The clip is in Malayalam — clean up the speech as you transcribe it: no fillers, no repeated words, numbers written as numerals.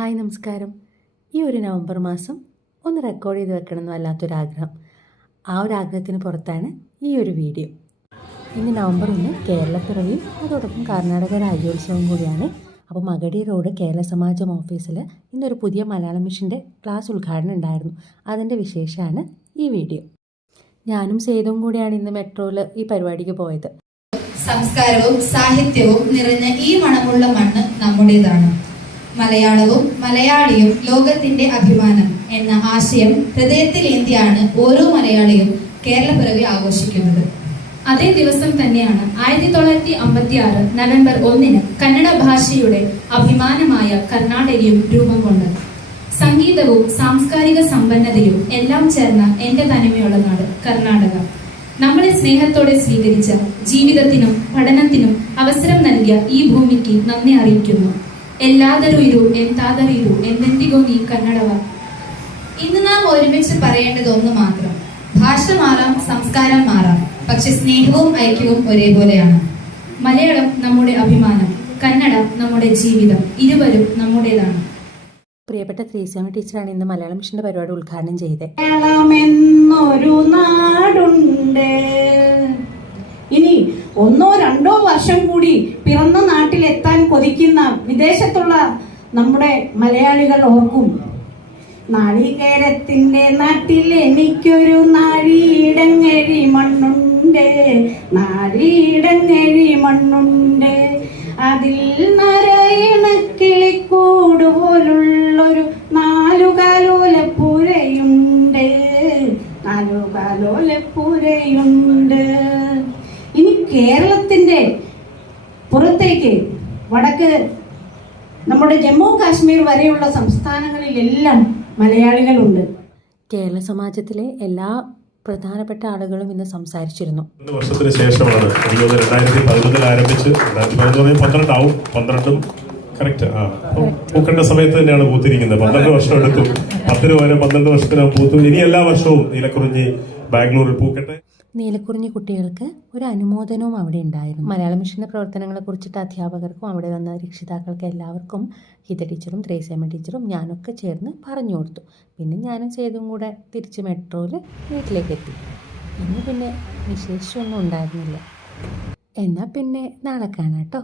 ഹായ് നമസ്കാരം. ഈ ഒരു നവംബർ മാസം ഒന്ന് റെക്കോർഡ് ചെയ്ത് വെക്കണമെന്ന് വല്ലാത്തൊരാഗ്രഹം. ആ ഒരു ആഗ്രഹത്തിന് പുറത്താണ് ഈ ഒരു വീഡിയോ. ഇന്ന് നവംബർ 1 കേരളപ്പിറവിയും അതോടൊപ്പം കർണാടക രാജ്യോത്സവം കൂടിയാണ്. അപ്പോൾ മഗടി റോഡ് കേരള സമാജം ഓഫീസിൽ ഇന്നൊരു പുതിയ മലയാളം മിഷൻ്റെ ക്ലാസ് ഉദ്ഘാടനം ഉണ്ടായിരുന്നു. അതിൻ്റെ വിശേഷമാണ് ഈ വീഡിയോ. ഞാനും സേതുവും കൂടിയാണ് ഇന്ന് മെട്രോയിൽ ഈ പരിപാടിക്ക് പോയത്. സംസ്കാരവും സാഹിത്യവും നിറഞ്ഞ ഈ മണമുള്ള മണ്ണ് നമ്മുടേതാണ്. മലയാളവും മലയാളിയും ലോകത്തിന്റെ അഭിമാനം എന്ന ആശയം ഹൃദയത്തിലേന്തിയാണ് ഓരോ മലയാളിയും കേരളപ്പിറവി ആഘോഷിക്കുന്നത്. അതേ ദിവസം തന്നെയാണ് 1956 നവംബർ 1 കന്നഡ ഭാഷയുടെ അഭിമാനമായ കർണാടകയും രൂപം കൊണ്ടത്. സംഗീതവും സാംസ്കാരിക സമ്പന്നതയും എല്ലാം ചേർന്ന എന്റെ തനിമയുള്ള നാട് കർണാടക നമ്മളെ സ്നേഹത്തോടെ സ്വീകരിച്ച, ജീവിതത്തിനും പഠനത്തിനും അവസരം നൽകിയ ഈ ഭൂമിക്ക് നന്ദി അറിയിക്കുന്നു. എല്ലാದರೂ ഇരു എന്താದರೂ ഇരു എന്തെന്തിಗೂ നീ കന്നഡവ. ഇന്ന് നാം ഒരുമിച്ച് പറയേണ്ടത് ഒന്ന് മാത്രം: ഭാഷ മാറാം, സംസ്കാരം മാറാം, പക്ഷെ സ്നേഹവും ഐക്യവും ഒരേപോലെയാണ്. മലയാളം നമ്മുടെ അഭിമാനം, കന്നഡ നമ്മുടെ ജീവിതം, ഇരുവരും നമ്മുടേതാണ്. പ്രിയപ്പെട്ട ത്രീസേമ ടീച്ചറാണ് ഇന്ന് മലയാളം മിഷൻ്റെ പരിപാടി ഉദ്ഘാടനം ചെയ്തത്. കേരളമെന്നൊരു നാടുണ്ട്. ഇനി 1-2 വർഷം കൂടി പിറന്ന നാട്ടിലെത്താൻ കൊതിക്കുന്ന വിദേശത്തുള്ള നമ്മുടെ മലയാളികൾ ഓർക്കും, നാളികേരത്തിന്റെ നാട്ടിൽ എനിക്കൊരു നാഴിയിടങ്ങഴി മണ്ണുണ്ട്, നാഴിയിടങ്ങഴി മണ്ണുണ്ട്, അതിൽ നരയണ കിളിക്കൂട് പോലുള്ളൊരു 4 കാലോലപ്പുരയുണ്ട്, 4 കാലോലപ്പുരയുണ്ട്. ഇനി കേരളത്തിന്റെ പുറത്തേക്ക് വടക്ക് നമ്മുടെ ജമ്മു കാശ്മീർ വരെയുള്ള സംസ്ഥാനങ്ങളിലെല്ലാം മലയാളികളുണ്ട്. കേരള സമാജത്തിലെ എല്ലാ പ്രധാനപ്പെട്ട ആളുകളും ഇന്ന് സംസാരിച്ചിരുന്നു. വർഷത്തിന് ശേഷമാണ് 2011 ആരംഭിച്ച് 12 ആവും. 12 കറക്റ്റ്. പൂക്കേണ്ട സമയത്ത് തന്നെയാണ് പൂത്തിരിക്കുന്നത്. 12 വർഷം എടുത്തു. 10 വരെ 12 വർഷത്തിനകം പൂത്തു. ഇനി എല്ലാ വർഷവും നീലക്കുറിഞ്ഞി ബാംഗ്ലൂരിൽ പൂക്കട്ടെ. നീലക്കുറിഞ്ഞി കുട്ടികൾക്ക് ഒരു അനുമോദനവും അവിടെ ഉണ്ടായിരുന്നു. മലയാളം മിഷന്റെ പ്രവർത്തനങ്ങളെ കുറിച്ചിട്ട് അധ്യാപകർക്കും അവിടെ വന്ന രക്ഷിതാക്കൾക്ക് എല്ലാവർക്കും ഹിത ടീച്ചറും ത്രേസ്യാമ്മ ടീച്ചറും ഞാനൊക്കെ ചേർന്ന് പറഞ്ഞു കൊടുത്തു. പിന്നെ ഞാനും സേതും കൂടെ തിരിച്ച് മെട്രോയിൽ വീട്ടിലേക്ക് എത്തി. ഇന്ന് പിന്നെ വിശേഷമൊന്നും ഉണ്ടായിരുന്നില്ല. എന്നാൽ പിന്നെ നാളെ കാണാം കേട്ടോ.